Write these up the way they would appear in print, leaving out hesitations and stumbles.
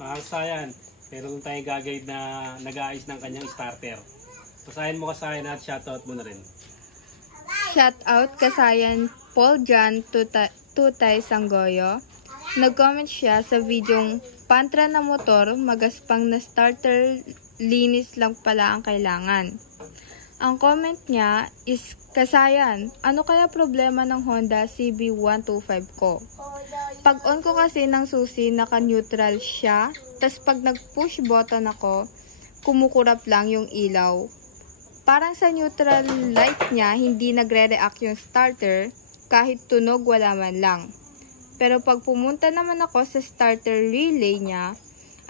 Mga kasayan, meron tayong gagawin na nag-aayos ng kanyang starter. Pasahin mo kasayan at shoutout mo na rin. Shoutout kasayan Paul John Tutay Sanggoyo. Nag-comment siya sa videong pantra na motor, magaspang na starter, linis lang pala ang kailangan. Ang comment niya is, kasayan, ano kaya problema ng Honda CB125 ko? Pag on ko kasi ng susi, naka-neutral siya, tas pag nag-push button ako, kumukurap lang yung ilaw. Parang sa neutral light niya, hindi nagre-react yung starter, kahit tunog wala man lang. Pero pag pumunta naman ako sa starter relay niya,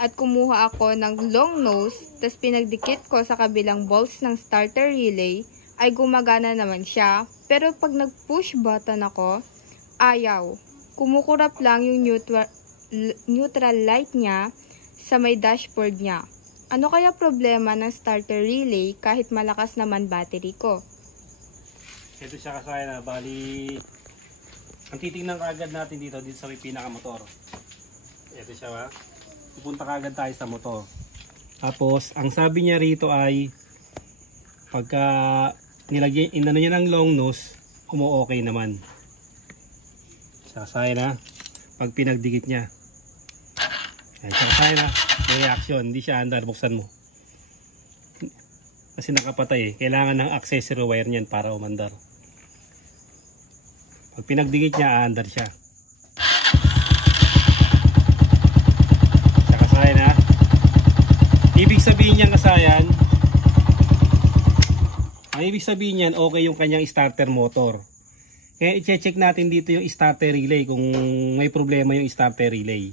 at kumuha ako ng long nose, tas pinagdikit ko sa kabilang bolts ng starter relay, ay gumagana naman siya. Pero pag nag-push button ako, ayaw. Kumukurap lang yung neutral light niya sa may dashboard niya. Ano kaya problema ng starter relay kahit malakas naman battery ko? Ito siya kasayan na, bali, ang titingnan kaagad natin dito sa may pinakamotor. Ito siya ba? Pupunta kaagad tayo sa motor. Tapos, ang sabi niya rito ay, pagka nilagyan, inano niya ng long nose, umu-okay naman. Sasaya na, pag pinagdikit niya. Ayan, sasaya na, may reaction, hindi siya andar, buksan mo. Kasi nakapatay eh, kailangan ng accessory wire niyan para umandar. Pag pinagdikit niya, aandar siya. Na. Ibig sabihin niyan kasayan, ang ibig sabihin niyan okay yung kanyang starter motor. Kaya i-check natin dito yung starter relay kung may problema yung starter relay.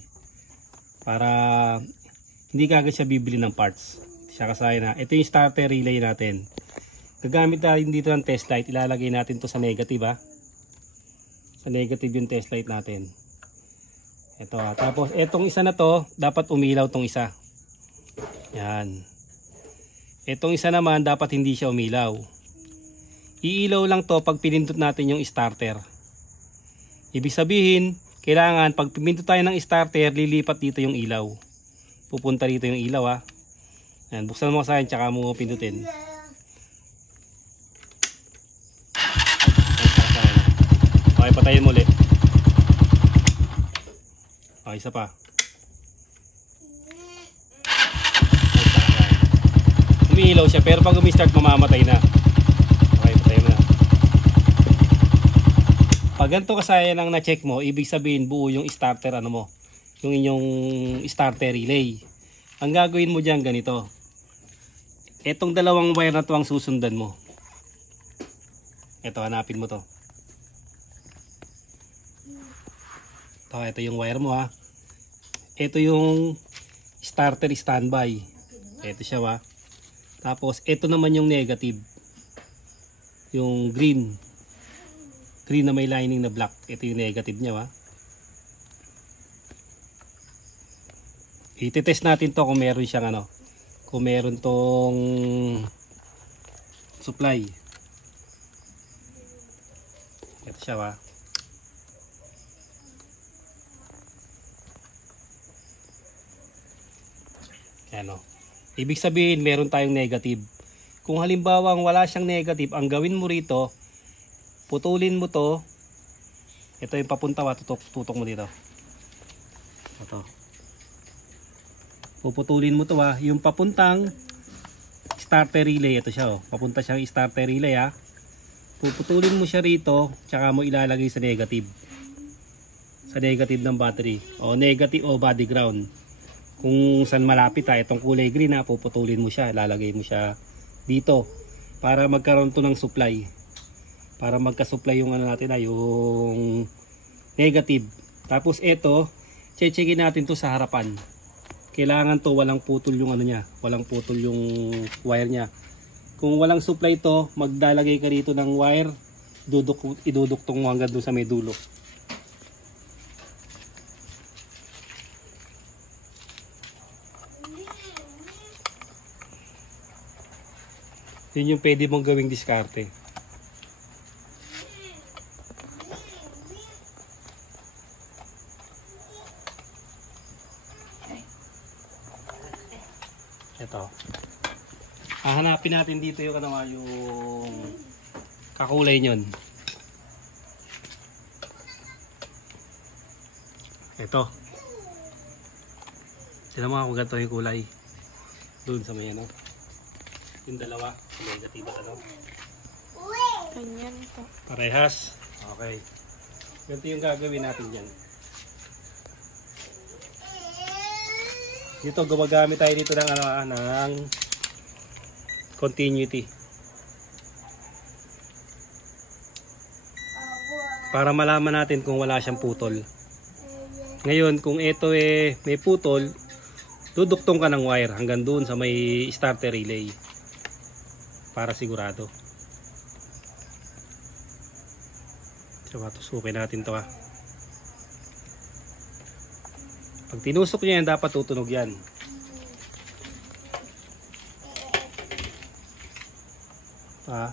Para hindi kagad siya bibili ng parts. Siya kasayan na. Ito yung starter relay natin. Gagamit natin dito ng test light. Ilalagay natin to sa negative ha. Sa negative yung test light natin. Ito ha. Tapos etong isa na to, dapat umilaw tong isa. Yan. Etong isa naman, dapat hindi siya umilaw. Iilaw lang to pag pinindot natin yung starter. Ibig sabihin, kailangan pag pinindot tayo ng starter, lilipat dito yung ilaw. Pupunta dito yung ilaw ha. Yan. Buksan mo kasayan, tsaka mo pindutin. Okay, patayin mo ulit. Okay, isa pa. Umiilaw siya pero pag umi-start mamamatay na. Okay, patay mo na. Pag ganito kasayan ang na-check mo, ibig sabihin buo yung starter ano mo. Yung inyong starter relay. Ang gagawin mo diyan ganito. Etong dalawang wire na to ang susundan mo. Ito, hanapin mo to. Ito yung wire mo ha. Ito yung starter standby. Ito siya ha. Tapos ito naman yung negative. Yung green. Green na may lining na black. Ito yung negative niya ha. I-test natin to kung meron siyang ano. Kung meron tong supply. Ito siya ha. Ano? Ibig sabihin meron tayong negative. Kung halimbawa wala siyang negative, ang gawin mo rito, putulin mo to. Ito yung papunta, tutok mo dito. Ito. Puputulin mo to ha. Yung papuntang starter relay, ito siya oh. Papunta siyang starter relay ha. Puputulin mo siya rito, tsaka mo ilalagay sa negative. Sa negative ng battery. O negative o body ground. Kung saan malapit ha, itong kulay green ha, puputulin mo siya, lalagay mo siya dito para magkaroon to ng supply. Para magka-supply yung ano natin ha, yung negative. Tapos ito, checkin natin to sa harapan. Kailangan to walang putol yung ano niya, walang putol yung wire niya. Kung walang supply to, maglalagay ka rito ng wire, iduduktong mo hanggang doon sa may dulo. Yun yung pwede mong gawing diskarte. Ito. Hahanapin natin dito yung kakulay nyon. Ito. Sila mga kung ganito yung kulay. Doon sa may yung dalawa. Negatiba Ganyan to. Parehas. Okay. Ganito yung gagawin natin dyan. Dito gumagamit tayo dito ng continuity. Para malaman natin kung wala siyang putol. Ngayon, kung ito may putol, duduktong ka ng wire hanggang doon sa may starter relay. Para sigurado. So, tusukin natin to ha. Pag tinusok niya yan, dapat tutunog yan. Ha?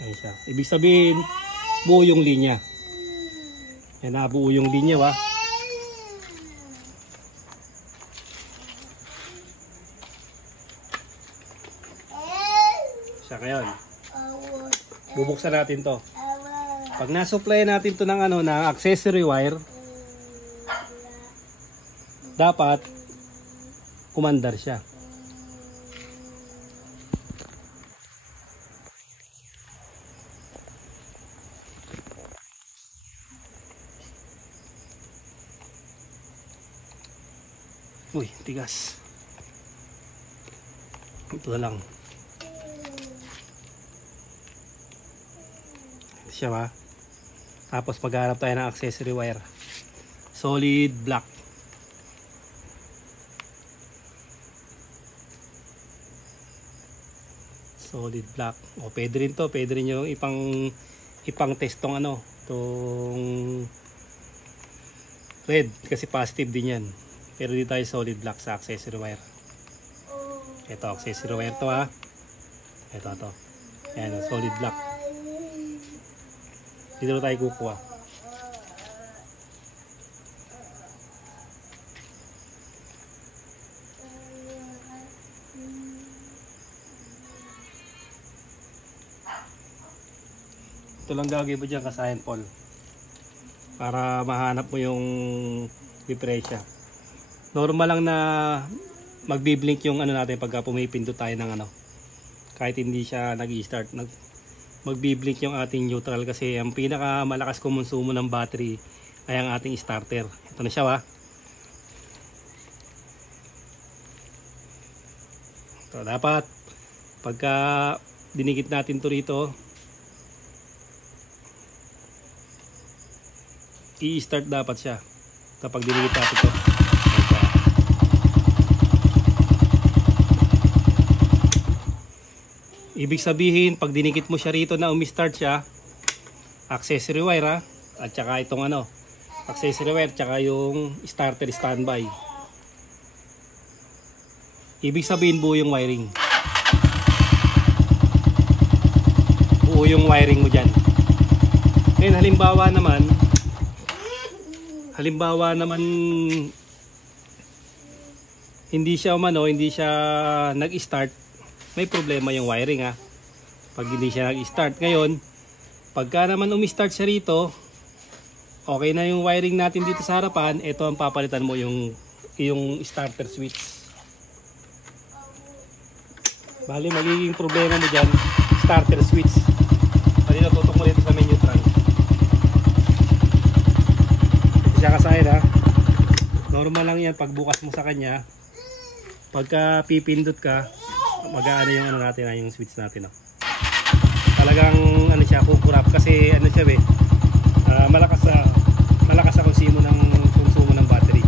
Ayan siya. Ibig sabihin, buo yung linya. Ayan na, buo yung linya ha. Siya ngayon. Bubuksan natin to. Pag na-supply natin to ng accessory wire, dapat kumandar siya. Uy, tigas. Ito na lang. Ito siya ba? Tapos maghanap tayo ng accessory wire. Solid black. Solid black. O pwede rin to. Pwede rin yung ipang test tong tong red. Kasi positive din yan. Pero dito tayo solid black sa accessory wire. Ito accessory wire to ha. Ito to. Ayan, solid black. Dito na tayo kukuha. Ito lang gagawin mo dyan kasayan Paul. Para mahanap mo yung diferensya. Normal lang na magbi-blink yung natin pagka pumipindot tayo ng kahit hindi siya nag-i-start. Magbi-blink yung ating neutral kasi ang pinakamalakas kumonsumo ng battery ay ang ating starter. Ito na siya ha. So, dapat pagka dinikit natin to rito, i-start dapat siya kapag dinikit natin to. Ibig sabihin, pag dinikit mo siya rito na umi-start siya, accessory wire ha, at saka itong accessory wire, tsaka yung starter standby. Ibig sabihin, buo yung wiring. Buo yung wiring mo dyan. Ngayon, halimbawa naman, hindi siya nag-start, may problema yung wiring ha. Pag hindi siya nag-start. Ngayon, pagka naman umi-start siya rito, okay na yung wiring natin dito sa harapan, ito ang papalitan mo yung starter switch. Bali, magiging problema mo dyan, starter switch. Bali, natutok mo rito sa main neutral. Ito siya kasahin ha. Normal lang yan pag bukas mo sa kanya. Pagka pipindot ka, mag-aano yung yung switch natin talagang siya kukurap kasi siya malakas sa konsumo ng battery.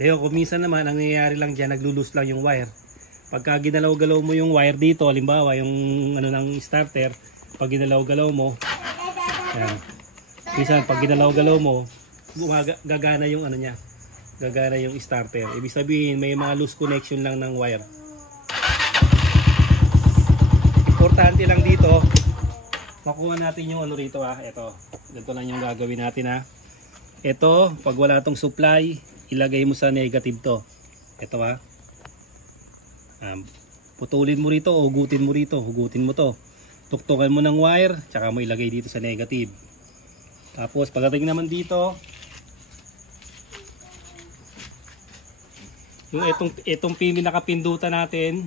Ngayon kung minsan naman ang nangyayari lang diyan, naglulus lang yung wire. Pagka ginalaw-galaw mo yung wire dito, halimbawa yung ng starter, pag ginalaw-galaw mo, ayan, minsan pag ginalaw-galaw mo, gagana yung gagana yung starter. Ibig sabihin may mga loose connection lang ng wire. Importante lang dito, makuha natin yung ano rito ha. Ito, ganito lang yung gagawin natin ha. Ito, pag wala tong supply, ilagay mo sa negative to. Ito ha. Putulin mo rito, hugutin mo rito, hugutin mo to. Tuktukan mo ng wire, tsaka mo ilagay dito sa negative. Tapos pagdating naman dito, yung itong pinakapindutan natin,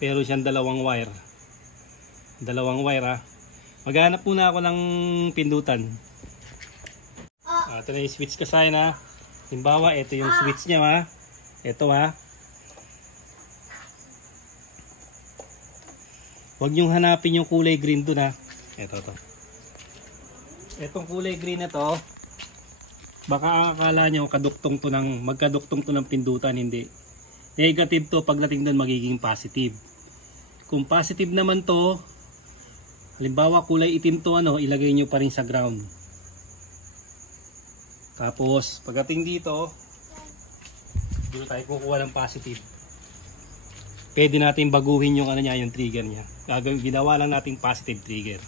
pero siyang dalawang wire. Dalawang wire ha. Maghanap muna ako ng pindutan. Ito na yung switch kasayan ha. Halimbawa, ito yung switch niya ha. Ito ha. Huwag niyong hanapin yung kulay green dun ha. Ito to. Itong kulay green na to, baka akala nyo kaduktong to ng, magkaduktong to ng pindutan. Hindi. Negative to, pagdating dun magiging positive. Kung positive naman to, halimbawa kulay itim to, ilagay nyo pa rin sa ground. Tapos pagdating dito tayo kukuha ng positive. Pwede natin baguhin yung yung trigger niya. Ginawa lang natin positive trigger.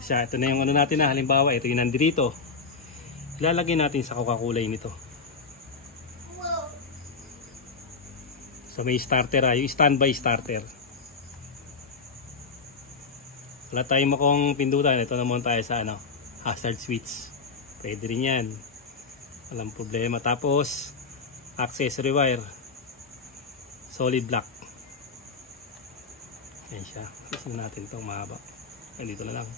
Siya, ito na yung natin na, halimbawa ito yung nandito. Ilalagay natin sa kukakulay nito. So may starter yung standby starter. Wala tayong makong pindutan. Ito naman tayo sa hazard switch. Pwede rin yan. Walang problema. Tapos accessory wire. Solid black. Ayan siya. Gusto natin itong mahaba. Dito na lang.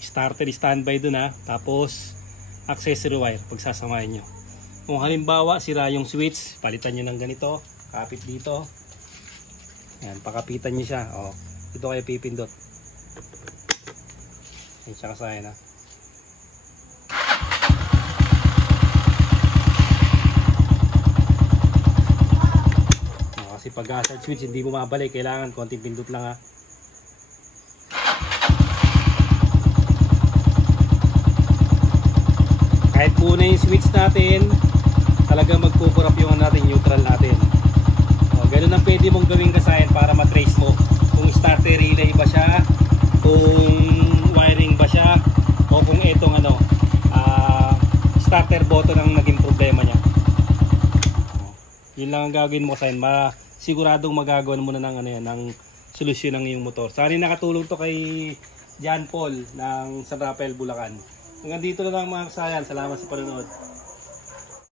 Starter standby dun ha. Tapos accessory wire pagsasamahin nyo. Kung halimbawa sira yung switch, palitan nyo ng ganito. Kapit dito. Ayan, pakapitan nyo siya. O, dito kayo pipindot. Ayan siya kasayan ha. Kasi pag hazard switch hindi mo mabalik, kailangan konting pindot lang ha. Kahit muna yung switch natin, talagang magkukurap yung neutral natin. O, ganun ang pwede mong gawin kasayan para matrace mo kung starter relay ba siya, kung wiring ba siya, o kung itong starter button ang naging problema niya. Yun lang ang gagawin mo kasayan. Siguradong magagawa muna ng ng solusyon ng iyong motor. Sana nakatulong to kay John Paul ng San Rafael, Bulacan. Hanggang dito na lang mga kasayan. Salamat sa panonood.